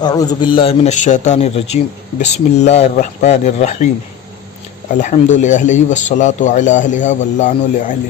اعوذ باللہ من الشیطان الرجیم بسم اللہ الرحمن الرحیم الحمد للہ والصلاة علی اہلہ واللعن لعلہ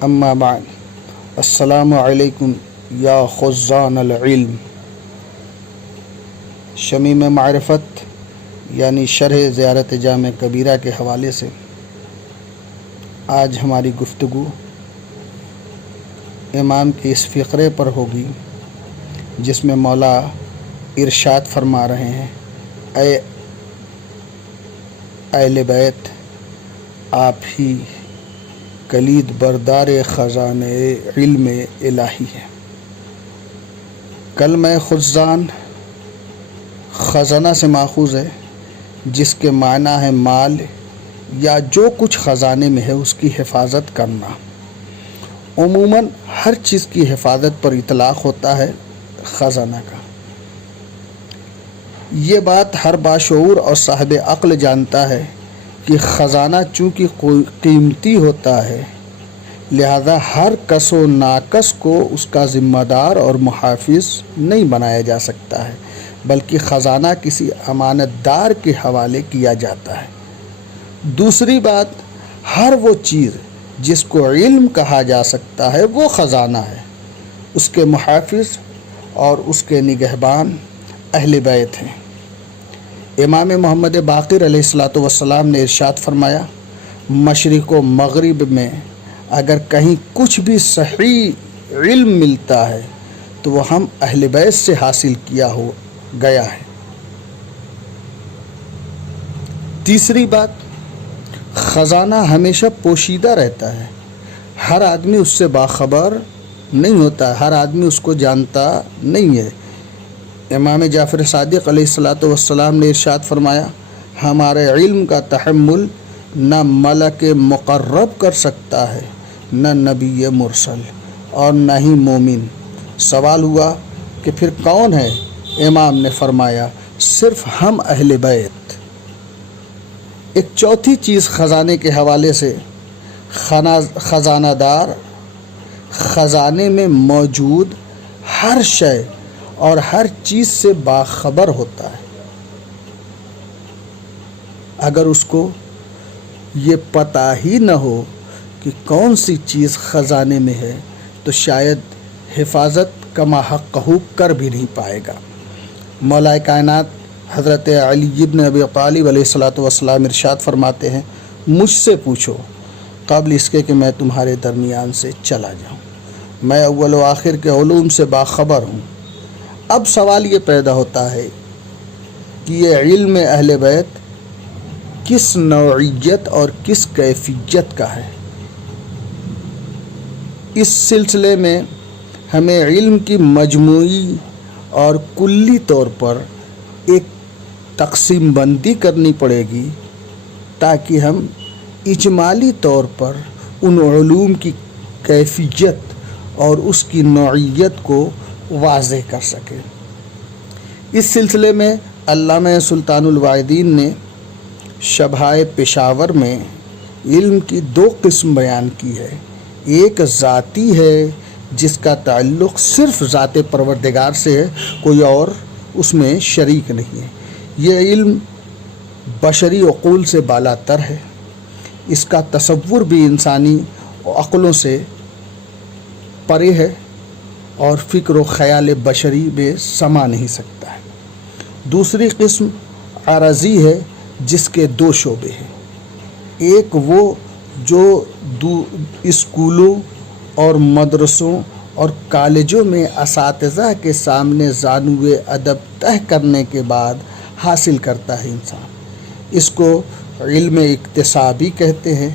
اما بعد السلام علیکم یا خزان العلم۔ شمیم معرفت یعنی شرح زیارت جامع کبیرہ کے حوالے سے آج ہماری گفتگو امام کے اس فقرے پر ہوگی جس میں مولا ارشاد فرما رہے ہیں، اے اہل بیت، آپ ہی کلید بردار خزانہ علم الہی ہے۔ کلمہ خزان خزانہ سے ماخوذ ہے، جس کے معنی ہے مال یا جو کچھ خزانے میں ہے اس کی حفاظت کرنا۔ عموماً ہر چیز کی حفاظت پر اطلاق ہوتا ہے خزانہ کا۔ یہ بات ہر باشعور اور صاحب عقل جانتا ہے کہ خزانہ چونکہ قیمتی ہوتا ہے، لہذا ہر کس و ناکس کو اس کا ذمہ دار اور محافظ نہیں بنایا جا سکتا ہے، بلکہ خزانہ کسی امانت دار کے حوالے کیا جاتا ہے۔ دوسری بات، ہر وہ چیز جس کو علم کہا جا سکتا ہے وہ خزانہ ہے، اس کے محافظ اور اس کے نگہبان اہل بیت ہیں۔ امام محمد باقر علیہ السلام نے ارشاد فرمایا، مشرق و مغرب میں اگر کہیں کچھ بھی صحیح علم ملتا ہے تو وہ ہم اہل بیت سے حاصل کیا ہو گیا ہے۔ تیسری بات، خزانہ ہمیشہ پوشیدہ رہتا ہے، ہر آدمی اس سے باخبر نہیں ہوتا، ہر آدمی اس کو جانتا نہیں ہے۔ امام جعفر صادق علیہ السلام نے ارشاد فرمایا، ہمارے علم کا تحمل نہ ملک مقرب کر سکتا ہے، نہ نبی مرسل اور نہ ہی مومن۔ سوال ہوا کہ پھر کون ہے؟ امام نے فرمایا، صرف ہم اہل بیت۔ ایک چوتھی چیز خزانے کے حوالے سے، خزانہ دار خزانے میں موجود ہر شے اور ہر چیز سے باخبر ہوتا ہے۔ اگر اس کو یہ پتہ ہی نہ ہو کہ کون سی چیز خزانے میں ہے تو شاید حفاظت کما حق کر بھی نہیں پائے گا۔ مولا کائنات حضرت علی بن ابی طالب علیہ السلام ارشاد فرماتے ہیں، مجھ سے پوچھو قبل اس کے کہ میں تمہارے درمیان سے چلا جاؤں، میں اول و آخر کے علوم سے باخبر ہوں۔ اب سوال یہ پیدا ہوتا ہے کہ یہ علم اہل بیت کس نوعیت اور کس کیفیت کا ہے؟ اس سلسلے میں ہمیں علم کی مجموعی اور کلی طور پر ایک تقسیم بندی کرنی پڑے گی تاکہ ہم اجمالی طور پر ان علوم کی کیفیت اور اس کی نوعیت کو واضح کر سکیں۔ اس سلسلے میں علامہ سلطان الواعدین نے شبہائے پشاور میں علم کی دو قسم بیان کی ہے۔ ایک ذاتی ہے جس کا تعلق صرف ذات پروردگار سے ہے، کوئی اور اس میں شریک نہیں ہے۔ یہ علم بشری عقول سے بالا تر ہے، اس کا تصور بھی انسانی عقلوں سے پرے ہے اور فکر و خیال بشری میں سما نہیں سکتا ہے۔ دوسری قسم عارضی ہے جس کے دو شعبے ہیں، ایک وہ جو اسکولوں اور مدرسوں اور کالجوں میں اساتذہ کے سامنے زانوِ ادب طے کرنے کے بعد حاصل کرتا ہے انسان، اس کو علم اکتسابی کہتے ہیں۔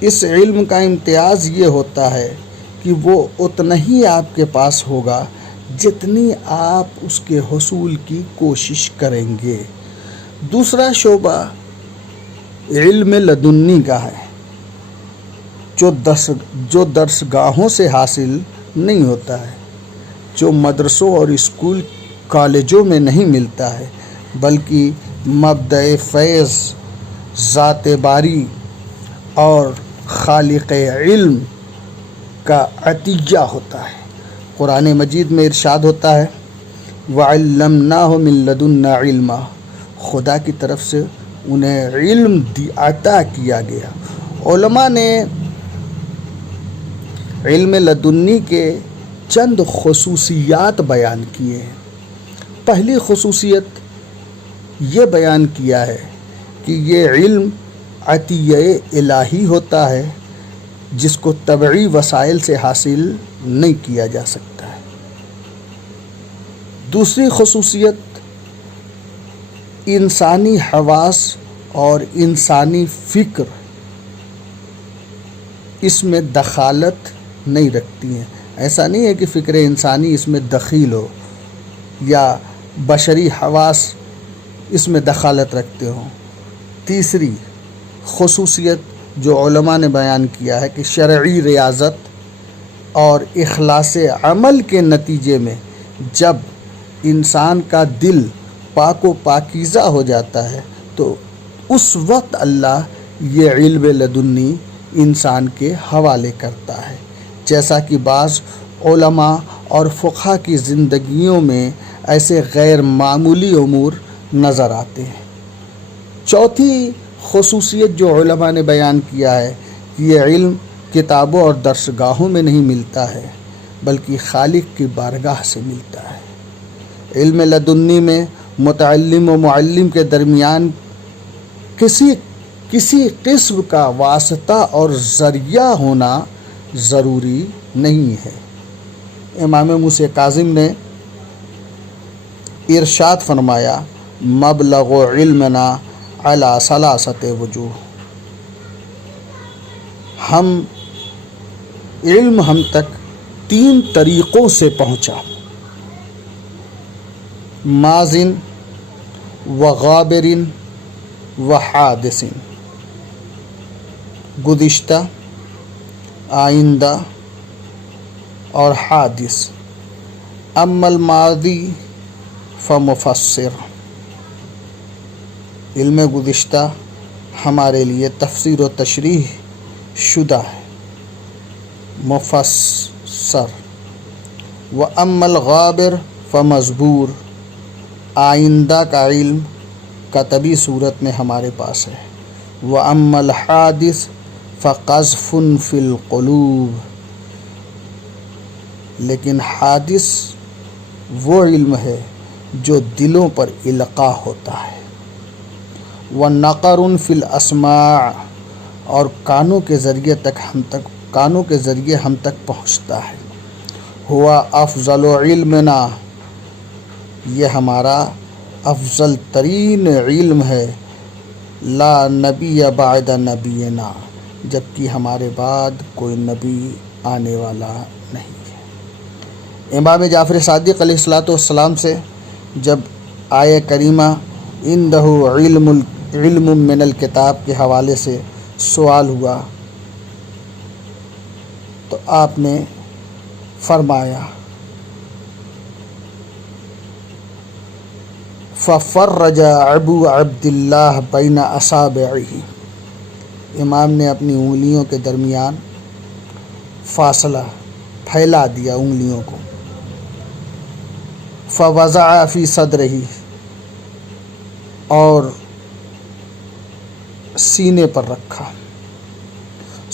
اس علم کا امتیاز یہ ہوتا ہے کہ وہ اتنا ہی آپ کے پاس ہوگا جتنی آپ اس کے حصول کی کوشش کریں گے۔ دوسرا شعبہ علم لدنی کا ہے، جو درسگاہوں سے حاصل نہیں ہوتا ہے، جو مدرسوں اور اسکول کالجوں میں نہیں ملتا ہے، بلکہ مبدأ فیض، ذات باری اور خالق علم کا عطیہ ہوتا ہے۔ قرآن مجید میں ارشاد ہوتا ہے، وَعَلَّمْنَاهُ مِن لَدُنَّا عِلْمًا، خدا کی طرف سے انہیں علم عطا کیا گیا۔ علماء نے علم لدنی کے چند خصوصیات بیان کیے ہیں۔ پہلی خصوصیت یہ بیان کیا ہے کہ یہ علم عطیہ الہی ہوتا ہے جس کو طبعی وسائل سے حاصل نہیں کیا جا سکتا ہے۔ دوسری خصوصیت انسانی حواس اور انسانی فکر اس میں دخالت نہیں رکھتی ہیں۔ ایسا نہیں ہے کہ فکر انسانی اس میں دخیل ہو یا بشری حواس اس میں دخالت رکھتے ہوں۔ تیسری خصوصیت جو علماء نے بیان کیا ہے کہ شرعی ریاضت اور اخلاص عمل کے نتیجے میں جب انسان کا دل پاک و پاکیزہ ہو جاتا ہے تو اس وقت اللہ یہ علم لدنی انسان کے حوالے کرتا ہے، جیسا کہ بعض علماء اور فقہا کی زندگیوں میں ایسے غیر معمولی امور نظر آتے ہیں۔ چوتھی خصوصیت جو علماء نے بیان کیا ہے کہ یہ علم کتابوں اور درسگاہوں میں نہیں ملتا ہے بلکہ خالق کی بارگاہ سے ملتا ہے۔ علم لدنی میں متعلم و معلم کے درمیان کسی قسم کا واسطہ اور ذریعہ ہونا ضروری نہیں ہے۔ امام موسیٰ کاظم نے ارشاد فرمایا مبلغ علمنا علی ثلاثۃ وجوہ، علم ہم تک 3 طریقوں سے پہنچا، ماضٍ و غابر و حادث، گزشتہ، آئندہ اور حادث۔ اما الماضی فمفسر، علم گزشتہ ہمارے لیے تفسیر و تشریح شدہ ہے، مفسر۔ و اما الغابر فمزبور، آئندہ کا علم کتبی صورت میں ہمارے پاس ہے۔ و اما الحادث فقذف فی القلوب، لیکن حادث وہ علم ہے جو دلوں پر القاء ہوتا ہے۔ وَنَقَرٌ فِي الْأَسْمَاعِ، اور کانوں کے ذریعے ہم تک پہنچتا ہے۔ ہوا افضل علمنا، یہ ہمارا افضل ترین علم ہے۔ لا نبی بعد نبینا، جبکہ ہمارے بعد کوئی نبی آنے والا نہیں ہے۔ امام جعفر صادق علیہ السلام سے جب آیہ کریمہ عندہ علم من الکتاب کے حوالے سے سوال ہوا تو آپ نے فرمایا فَفَرَّجَ أَبُو عَبْدِ اللَّهِ بَيْنَ أَصَابِعِهِ، امام نے اپنی انگلیوں کے درمیان فاصلہ پھیلا دیا انگلیوں کو۔ فَوَضَعَ فِي صَدْرِهِ، اور سینے پر رکھا۔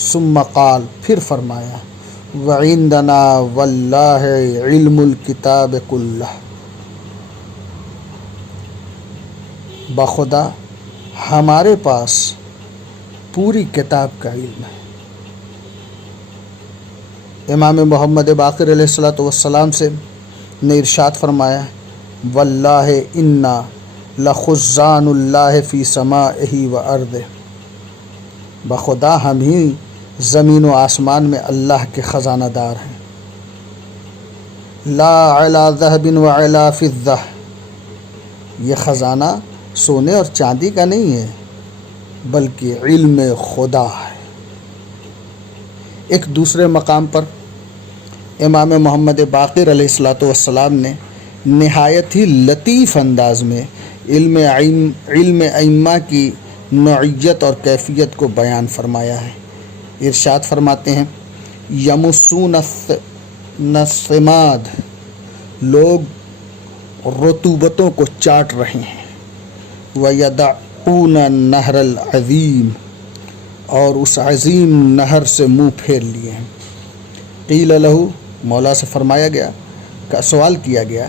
ثم قال، پھر فرمایا وعندنا واللہ علم الکتاب کلہ، بخدا ہمارے پاس پوری کتاب کا علم ہے۔ امام محمد باقر علیہ السلام سے نے ارشاد فرمایا واللہ انا لخزان اللہ فی سمائہ و ارضہ، بخدا ہم ہی زمین و آسمان میں اللہ کے خزانہ دار ہیں۔ لا علی ذہب وعلی فضہ، یہ خزانہ سونے اور چاندی کا نہیں ہے بلکہ علم خدا ہے۔ ایک دوسرے مقام پر امام محمد باقر علیہ السلام نے نہایت ہی لطیف انداز میں علم ائمہ کی نوعیت اور کیفیت کو بیان فرمایا ہے۔ ارشاد فرماتے ہیں یمسون الثماد، لوگ رطوبتوں کو چاٹ رہے ہیں۔ وَيَدَعُونَ النَّهْرَ الْعَظِيمَ، اور اس عظیم نہر سے منہ پھیر لیے ہیں۔ قیل لہ، مولا سے فرمایا گیا، کا سوال کیا گیا،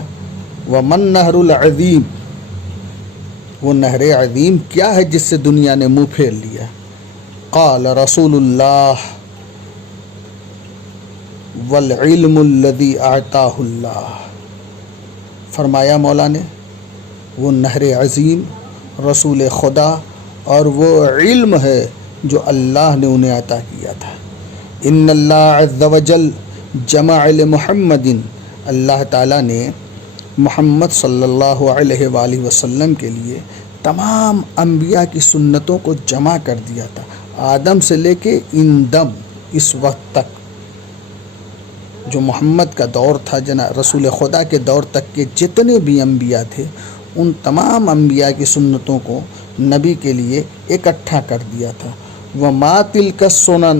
وَمَن النَّهْرُ الْعَظِيمُ، وہ نہر عظیم کیا ہے جس سے دنیا نے منہ پھیر لیا؟ قال رسول اللہ والعلم الذي اعطاه اللہ، فرمایا مولا نے، وہ نہر عظیم رسول خدا اور وہ علم ہے جو اللہ نے انہیں عطا کیا تھا۔ ان اللہ عز وجل جمع لمحمد، اللہ تعالیٰ نے محمد صلی اللہ علیہ وآلہ وسلم کے لیے تمام انبیاء کی سنتوں کو جمع کر دیا تھا، آدم سے لے کے ان دم اس وقت تک جو محمد کا دور تھا، رسول خدا کے دور تک کے جتنے بھی انبیاء تھے، ان تمام انبیاء کی سنتوں کو نبی کے لیے اکٹھا کر دیا تھا۔ وَمَا تِلْكَ السُّنَنُ،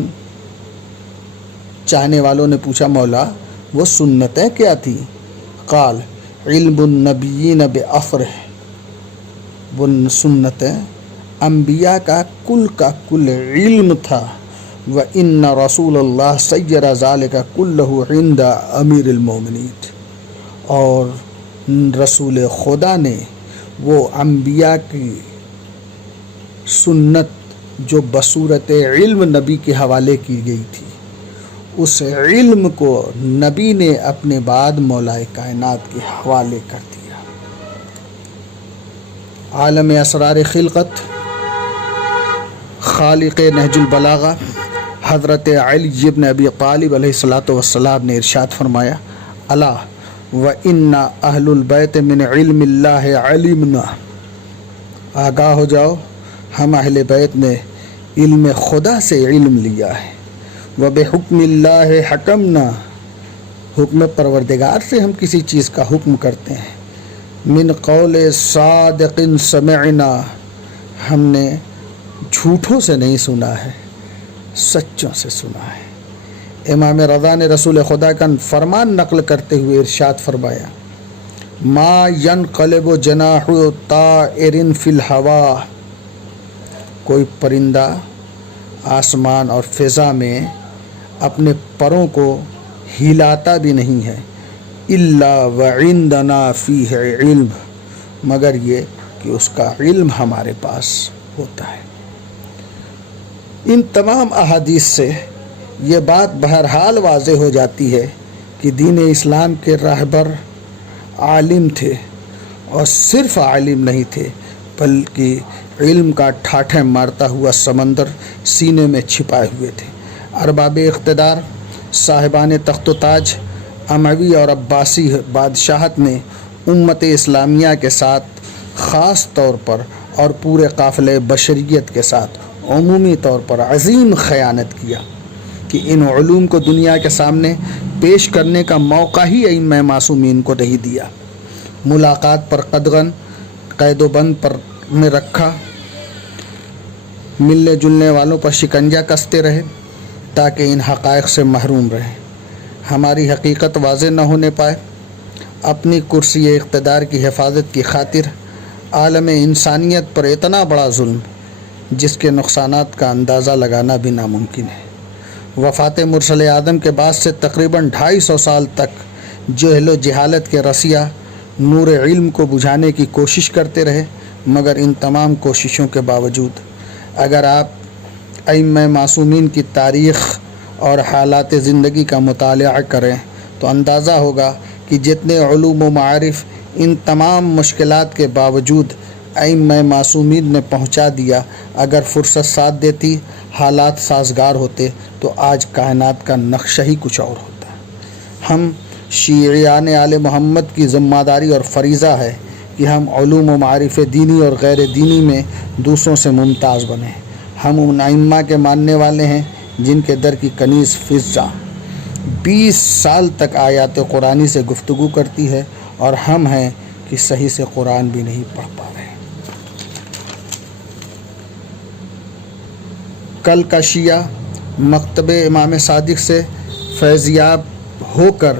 چاہنے والوں نے پوچھا مولا وہ سنتیں کیا تھی؟ قال علم النبیین بِأَثْرِهِ، وہ سنتیں انبیاء کا کل علم تھا۔ وَإِنَّ رَسُولَ اللَّهِ سَيَّرَ ذَلِكَ كُلَّهُ عِنْدَ امیر المومنین، اور رسول خدا نے وہ انبیاء کی سنت جو بصورت علم نبی کے حوالے کی گئی تھی، اس علم کو نبی نے اپنے بعد مولا کائنات کے حوالے کر دیا۔ عالم اسرار خلقت، خالق نہج البلاغہ حضرت علی بن ابی طالب علیہ الصلاۃ والسلام نے ارشاد فرمایا، الا وَإِنَّ أَهْلُ الْبَيْتِ مِنْ عِلْمِ اللَّهِ عَلِمْنَا، آگاہ ہو جاؤ، ہم اہل بیت نے علم خدا سے علم لیا ہے۔ وَبِحُکْمِ اللَّهِ حَكَمْنَا، حکم پروردگار سے ہم کسی چیز کا حکم کرتے ہیں۔ مِنْ قَوْلِ صَادِقٍ سَمِعْنَا، ہم نے جھوٹوں سے نہیں سنا ہے، سچوں سے سنا ہے۔ امام رضا نے رسول خدا کا فرمان نقل کرتے ہوئے ارشاد فرمایا، ما ينقلب جناح طائر فی الہوا، کوئی پرندہ آسمان اور فضا میں اپنے پروں کو ہلاتا بھی نہیں ہے، الا وعندنا فیہ علم، مگر یہ کہ اس کا علم ہمارے پاس ہوتا ہے۔ ان تمام احادیث سے یہ بات بہرحال واضح ہو جاتی ہے کہ دین اسلام کے راہبر عالم تھے، اور صرف عالم نہیں تھے بلکہ علم کا ٹھاٹھے مارتا ہوا سمندر سینے میں چھپائے ہوئے تھے۔ ارباب اقتدار، صاحبان تخت و تاج، اموی اور عباسی بادشاہت نے امت اسلامیہ کے ساتھ خاص طور پر اور پورے قافلے بشریت کے ساتھ عمومی طور پر عظیم خیانت کیا کہ ان علوم کو دنیا کے سامنے پیش کرنے کا موقع ہی ائمہ معصومین کو نہیں دیا۔ ملاقات پر قدغن قید و بند پر میں رکھا، ملنے جلنے والوں پر شکنجہ کستے رہے تاکہ ان حقائق سے محروم رہے، ہماری حقیقت واضح نہ ہونے پائے۔ اپنی کرسی اقتدار کی حفاظت کی خاطر عالم انسانیت پر اتنا بڑا ظلم جس کے نقصانات کا اندازہ لگانا بھی ناممکن ہے۔ وفات مرسل اعظم کے بعد سے تقریباً 250 سال تک جہل و جہالت کے رسیا نور علم کو بجھانے کی کوشش کرتے رہے، مگر ان تمام کوششوں کے باوجود اگر آپ ائمہ معصومین کی تاریخ اور حالات زندگی کا مطالعہ کریں تو اندازہ ہوگا کہ جتنے علوم و معارف ان تمام مشکلات کے باوجود ائمہ معصومین نے پہنچا دیا، اگر فرصت ساتھ دیتی، حالات سازگار ہوتے تو آج کائنات کا نقشہ ہی کچھ اور ہوتا۔ ہم شیعیان آل محمد کی ذمہ داری اور فریضہ ہے کہ ہم علوم و معارف دینی اور غیر دینی میں دوسروں سے ممتاز بنیں۔ ہم ان ائمہ کے ماننے والے ہیں جن کے در کی کنیز فضا 20 سال تک آیات قرآنی سے گفتگو کرتی ہے، اور ہم ہیں کہ صحیح سے قرآن بھی نہیں پڑھ پا رہے۔ کل کا شیعہ مکتب امام صادق سے فیضیاب ہو کر